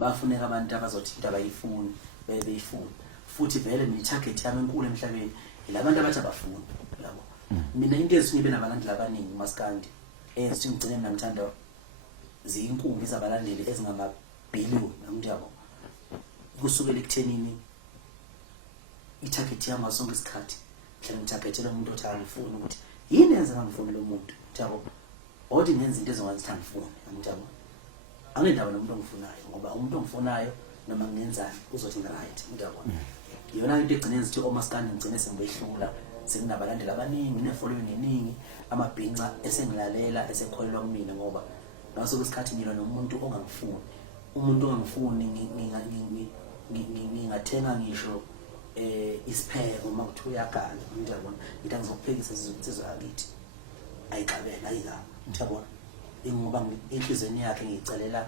bafuneka abantu abazothi into abayifuni beyifuni futhi vele mina target yami enkulu emhlabeni ilabantu abathi abafuni yabo mina into ezinye benabalandeli abaningi maskandi ezithi ngigcine mina ngithanda ziyinkumbi zabalandeli ezingama-billion namuntu yabo kusukela ekuthenini i-target yami ngasonke isikhathi mhlawumbe ngitargetela umuntu othi angifuni ukuthi yini yenza ngangifuni lo muntu yabo odi ngenza into ezongazithi angifuni namuntu yabo angendaba nomuntu ongifunayo ngoba umuntu ongifunayo noma ngenzani uzothi right umuntu yabona yona into egcine ngithi omaskandi ngigcine sengibehlula senginabalandeli abaningi nginefollowing eningi amabhinqa esengilalela esekholelwa kumina ngoba ngaso kwesikhathi ngilwa nomuntu ongangifuni umuntu ongangifuni ngingathenga ngisho isipheko uma kuthi uyagana umuntu yabona ngithi ngizokuphekisa insizwa yakithi ayixabela ayikama umuntu yabona ngoba inhlizweni yakhe ngiyicelela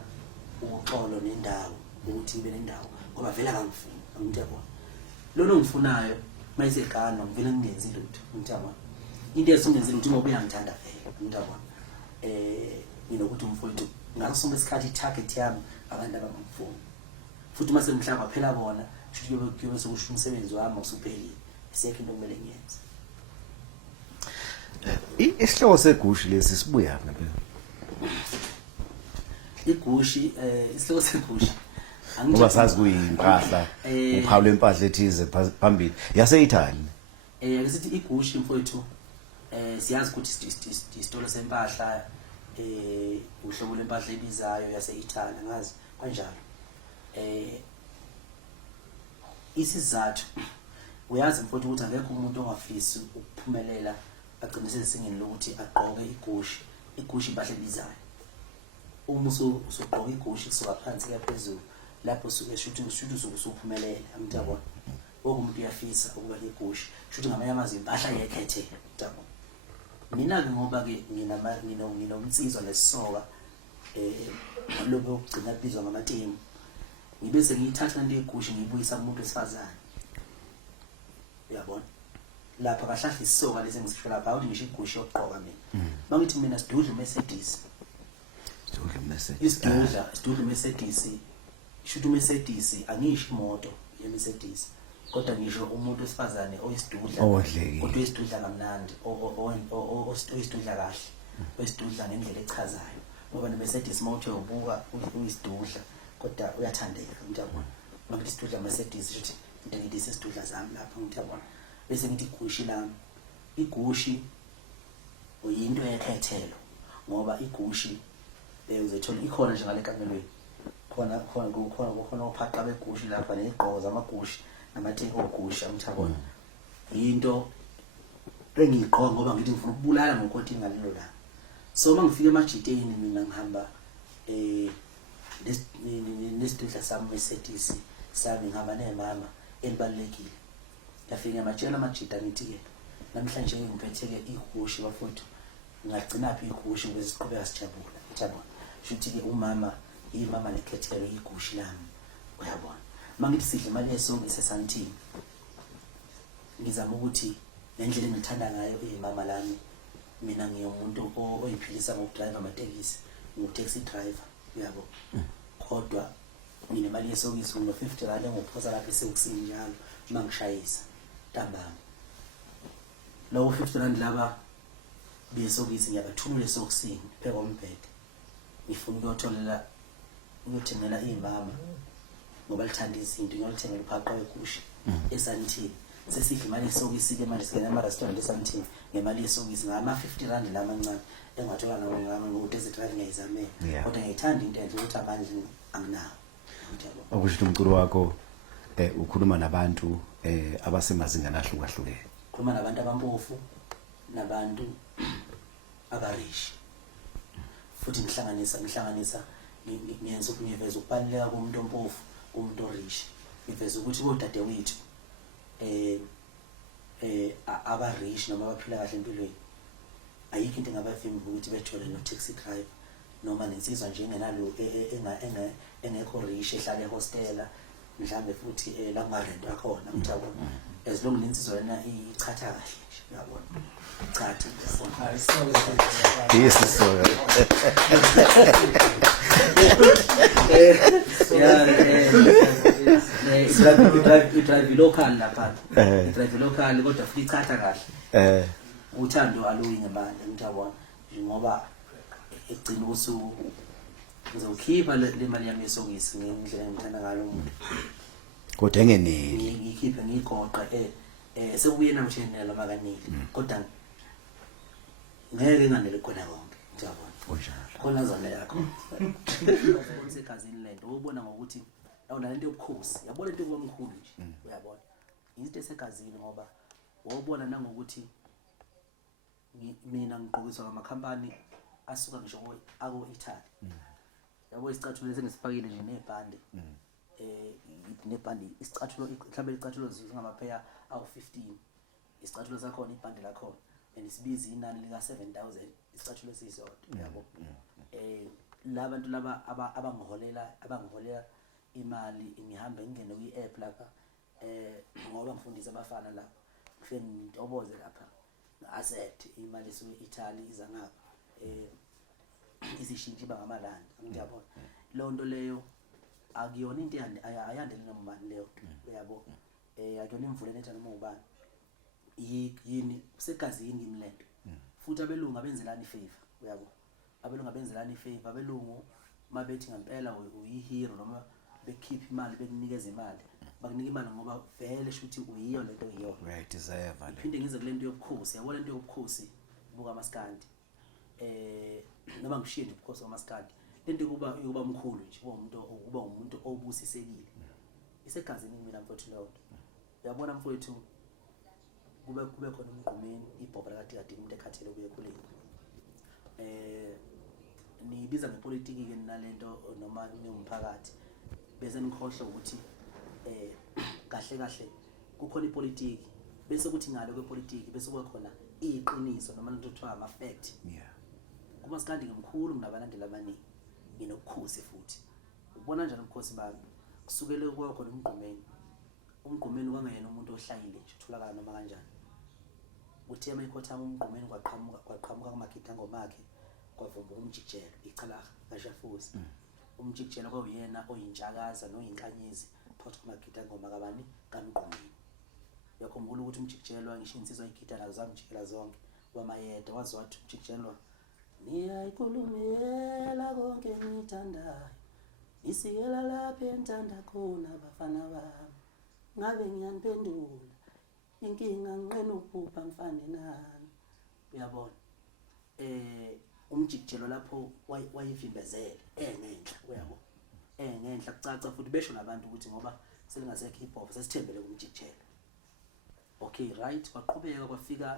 uxolo nendawo ukuthi ibe nendawo ngoba vele akangifuni umuntu yabona lona ongifunayo mayisekana ngivele ngingenzi lutho umuntu yabona into esingenzile ukuthi ngoba uyangithanda vele umuntu yabona nginokuthi umfowethu ngaso sonke isikhathi i-target yami abantu abangifuni futhi mase mhlawumbe phela bona kusho kuyobe sokusho umsebenzi wami usuphelile isekho into kumele ngiyenze. Isihloko segushi lesi sibuya ngempela igushi isihloko segushi ngoba sazi kuyimpahla uphawula impahla ethize phambili yase-Italy ngisithi igushi mfowethu siyazi ukuthi isitolo sempahla uhlobo lempahla ebizayo yase-Italy ngazi kanjalo isizathu uyazi mfowethu ukuthi akekho umuntu ongafisi ukuphumelela agcine sesingeni lokuthi aqoke igushi impahla ebizayo uma usugqoka igushi kusuka phansi kuya phezulu lapho suke shuthi usuphumelela umuntu yabona okumuntu uyafisa ukuba igushi shuthi ngamanye amazwi impahla yekhethela yabo mina ke ngoba ke nginomnsizwa lesisoka lobo ukugcina bizwa ngamatemu ngibese ngiyithatha kanti igushi ngiyibuyisa kumuntu wesifazane uyabona lapha kahlahla isisoka lezi ngisisho lapha awuthi ngisho igushi yokuqoka mina bangithi mina sidudla Mercedes sidudla Mercedes shuthi Mercedes angisho imoto ye-Mercedes kodwa ngisho umuntu wesifazane oyisidudla kodwa oyisidudla kamnandi oyisidudla kahle oyisidudla ngendlela echazayo ngoba ne-Mercedes mawuthi uyobuka uyisidudla kodwa uyathandeka umuntu yabona manje isidudla Mercedes shuthi into ngidise isidudla zami lapha umuntu yabona bese ngithi igushi lami igushi uyinto yekhethelo ngoba igushi uzothola ikhona nje ngale kamelweni khona uphaqa begushi lapha neziqoko zamagushi namateki ogushi amthabona into engiyiqoqa ngoba ngithi ngifuna ukubulala ngokhothi ngalelo la so mangifika emajiteni mina ngihamba nesidudla sami Mercedes sami ngihamba nemama elibalekile yafika yamatshela amajita ngithi ke namhlanje ngiphethe ke igushi bafowethu ngagcina phi igushi ngesiqhubeka sijabula yabona shuthi ke umama imama lekhethelo igushi lami uyabona mangithi sidle imali esonke sesantini ngizama ukuthi nendlela engithanda ngayo imama lami mina ngiyomuntu oyiphilisa ngokudrive amatekisi ngu-taxi driver yabo kodwa nginemali yesokisi no-50 rand engophosa lapha esekusini njalo uma ngishayisa ntambama lawo 50 rand laba besokisi ngiyabathumela esokisini pheka umbhede ngifuna ukuyothengela imama ngoba lithanda izinto ngiyolithengela uphaqwa wegushi esantini sesidla imali yesokisi ke manje sikena ama-restaurant esantini ngemali yesokisi ngama-50 rand lamancane engathola ngami ngo-desert rand ngiyayizamela kodwa ngiyayithanda into enhle ukuthi amandla anginawo okusho umculo wakho ukhuluma nabantu abasemazingeni ahlukahlukene ukhuluma nabantu abampofu nabantu abarishi futhi ngihlanganisa ngiyenza ukungiveza ukubaluleka komuntu ompofu umuntu orishi ngiveza ukuthi kodadewethu abarishi noma abaphila kahle empilweni ayikho into engabavimba ukuthi bethole no-taxi driver noma nensizwa nje engenalo engekho rishi ehlala ehostela mhlambe futhi la marent akhona ngiyabona as long insizwa yena ichatha kahle uyabona chatha yes so drive local lapha drive local kodwa futhi ichatha kahle uthando aluyi ngemali ngiyabona ngoba egcina usuku ngizokhipha le mali yami yesokisi ngendlela engithanda ngayo umuntu kodwa engeneli ngikhiphe ngigoqa sekuyena mthenela makanili kodwa ngeke nganele khona konke ngiyabona kunjalo khona zona yakho usegazini lento ubona ngokuthi awuna lento yobukhosi yabona into komkhulu nje uyabona into esegazini ngoba wawubona nangokuthi mina ngiqokiswa ngamakhampani asuka ngisho ako Italy yabo isicathulo sengisifakile nje nebhande nebhande isicathulo mhlambe isicathulo zingamaphaya awu15 isicathulo sakho ibhande lakho benisibiza inani lika 7000 isicathulo sisodwa yabo labantu laba abangiholela imali ngihamba ngingene kwi-app lapha ngoba ngifundisa abafana lapha ngifike ngitoboze lapha asset imali esuke Italy iza ngapha izishintsha iba ngamalandi ngiyabona lonto leyo akuyona into ayandele nomani leyo uyabo akuyona imvula netha noma ubani yini usegazini ngimlento futhi abelungu abenzelani favor uyabo abelungu abenzelani favor abelungu mabethi ngempela uyihero noma bekhipha imali bekunikeza imali bakunika imali ngoba vele shuthi uyiyo lento yiyo right deserve le phinde ngize kulento yobukhosi yabona lento yobukhosi buka amaskandi noma ngishiye nje ubukhosi wamaskandi lento kuba umkhulu nje kuba umuntu obusisekile isegazini mina mfowethu lonto uyabona mfowethu kube khona umgqumeni ibhoba lakade umuntu ekhathele kuye kuleni nibiza ngepolitiki ke nalento noma nomphakathi bese nikhohle ukuthi kahle kukhona ipolitiki bese kuthi ngalo kwepolitiki bese kuba khona iqiniso noma into ethiwa ama fact kuma skandi ngimkhulu nginabalandeli abaningi nginokukhosi futhi ubona njalo ubukhosi bami kusukele kuwa khona umgqumeni kwangayena umuntu ohlayile nje utholakala noma kanjani uthema ikhothama umgqumeni kwaqhamuka kumakhithi ngomakhe kwavumba umjikijelo ichala kashafuzi umjikijelo kwawuyena oyinjakaza noyinkanyezi phakathi kumakhithi ngoma kabani kamgqumeni yakhumbula ukuthi umjikijelo ngisho insizwa igida nazo zamjikela zonke wamayeda wazi wathi umjikijelo niyayikhulumela konke nithandayo isikela lapha enthanda khona abafana bami ngabe ngiyaniphendula inkinga ngiqena ukubhubha mfane nani uyabona umjikijelo lapho wayivimbezele engenhla uyabo engenhla kucaca futhi besho nabantu ukuthi ngoba selingasekho hip hop sesithembele kumjikijelo okay right kwaqhubeka kwafika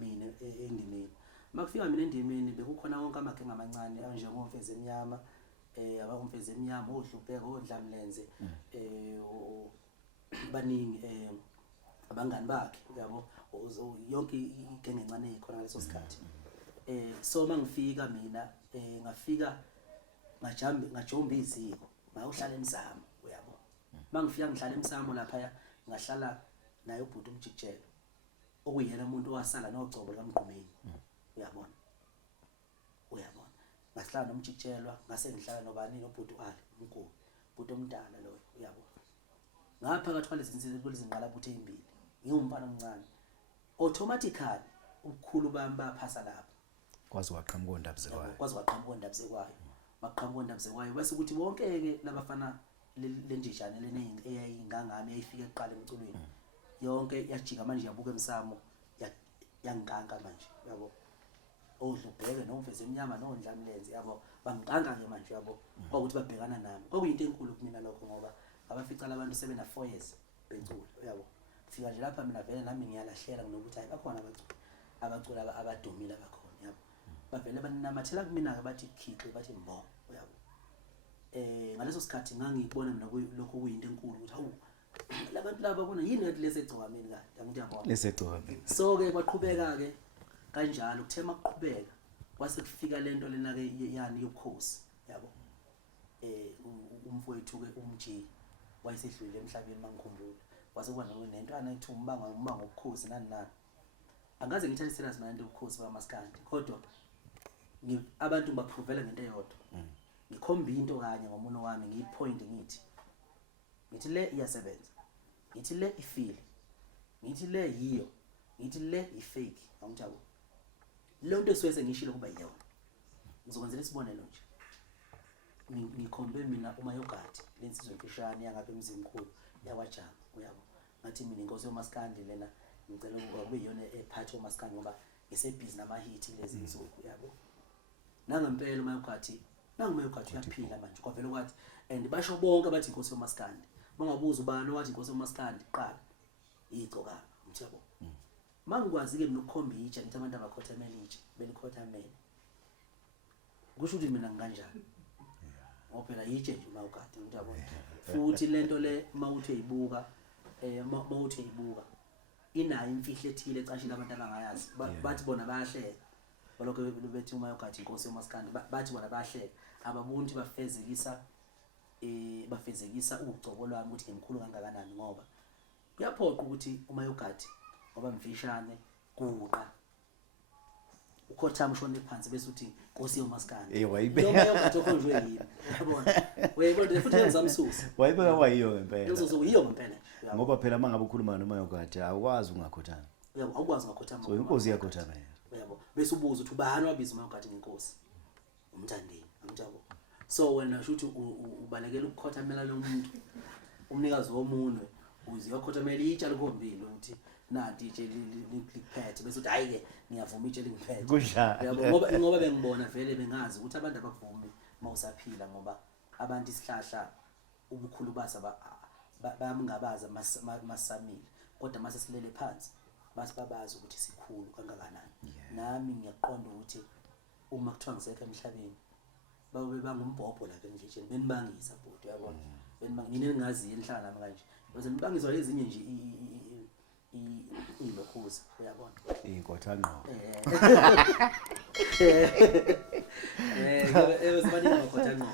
mina endimeni makufika mina endimeni bekukhona wonke amagenga amancane anjengomfezi emnyama abangomfezi emnyama ohlupeka ondlamlenze baningi abangani bakhe uyabo yonke igenge encane ekhona ngaleso sikhathi so mangifika mina ngafika ngajomba iziko ngawuhlala emsamo uyabo mangifika ngihlala emsamo lapha ngahlala naye ubhuti umjikijelo okuyena umuntu owasala nogcobo kamgqumeni uyabona ngahlala nomjikijelwa ngase ngihlala nobani nobhuti wali umkhulu ubhuti omdala lo uyabo ngaphakathi kwalezi zinqalabuthe ezimbili ngiyumfana omncane automatically ukukhulu bami baphasa lapha kwazi waqhamuka ondaba zekwayo maqhamuka ondaba zekwayo bese ukuthi bonke ke labafana lenjijana lene eyayingangami yayifika eqala emculweni yonke yajika manje yabuka emsamo yangikanka manje yabo odlubheke nomfezi emnyama nondlamlenze yabo bangikanka ke manje yabo ukuthi babhekana nami kwakuyinto enkulu kumina lokho ngoba abafica labantu sebena 4 years becula yabo fika nje lapha mina vele nami ngiyalahlela nginokuthi hayi bakhona abacula abadumile abakhona yabo bavele banamathela kumina ke bathi khixi bathi mbo yabo ngaleso sikhathi ngangibona mina lokho kuyinto enkulu ukuthi hawu labantu laba bona yini ngathi lesegcwameni kanti angithi yabona lesegcwameni so ke baqhubeka ke kanjalo kuthema kuqhubeka kwase kufika lento lena ke yani yobukhosi yabo umfowethu ke umji wayesedlule emhlabeni mangikhumbula wase kuba nentwana ethu umbanga obukhosi nani angaze ngithathe serious manje ubukhosi bakaMaskandi kodwa abantu ngibaprovela ngento eyodwa ngikhomba into kanye ngomuno wami ngiyipoint ngithi le iyasebenza ngithi le ifeel ngithi le yiyo ngithi le ifake angijabo le nto esiwese ngishilo kuba yiyona ngizokwenzela isibonelo nje ngikhombe mina umayogati lensizwe emfishane yangabe emzimkhulu yakwajama uyabo ngathi mina inkosi yoMaskandi lena ngicela ukuba kube yiyona ephathi yoMaskandi ngoba isebhizi namahit lezi insuku yabo nangempela umayogati uyaphila manje kwavela kwathi and basho bonke abathi inkosi yoMaskandi bangabuza ubani wathi inkosi yoMaskandi qala Igcokama mthabo mangikwazi ke nokukhomba itsha ngithi abantu abakhothamela itsha belikhothamela kusho ukuthi mina ngikanjani ngophela itshe nje mawukade mthabo futhi lento le mawuthi uyibuka mawuthi uyibuka inayo imfihlo ethile ecashile abantu abangayazi bathi bona bayahleka balokho bethi umayogati inkosi yoMaskandi bathi bona bayahleka ababuntu bafezekisa ugcobo lwami ukuthi ngimkhulu kangakanani ngoba kuyaphoqa ukuthi umayogati ngoba mfishane kuqa ukhothama ushone phansi bese uthi inkosi yoMaskandi umayogati okhonjwe yini yabona wayibona futhi ngizamsusa wayibeka wayiyo ngempela yiyo ngempela ngoba phela mangabe ukhuluma nomayogati awukwazi ungakhothama yabo awukwazi ngakhothama so inkosi iyakhothama yabo bese ubuza ukuthi ubani wabiza umayogati ngenkosi Mthandeni angijabo so wena shuthi ubalekela ukukhothamela lo muntu umnikazi womunwe uziyokhothamela itsha likhombile ukuthi nanti itshe likuphethe bese uthi hayi ke ngiyavuma itshe lingiphethe yabo ngoba bengibona vele bengazi ukuthi abantu abavumi mawusaphila ngoba abantu isihlahla ubukhulu basa bayamngabaza masamile kodwa mase silele phansi basibabaza ukuthi sikhulu kangakanani nami ngiyaqonda ukuthi uma kuthiwa ngisekho emhlabeni babe bangumbhobho la nje benibangisa bhuti yabona benibangini ningazi enhlala nami kanje bese nibangizwa ezinye nje ilokhuza uyabona inkotha ngqo ebese bani ngokotha ngqo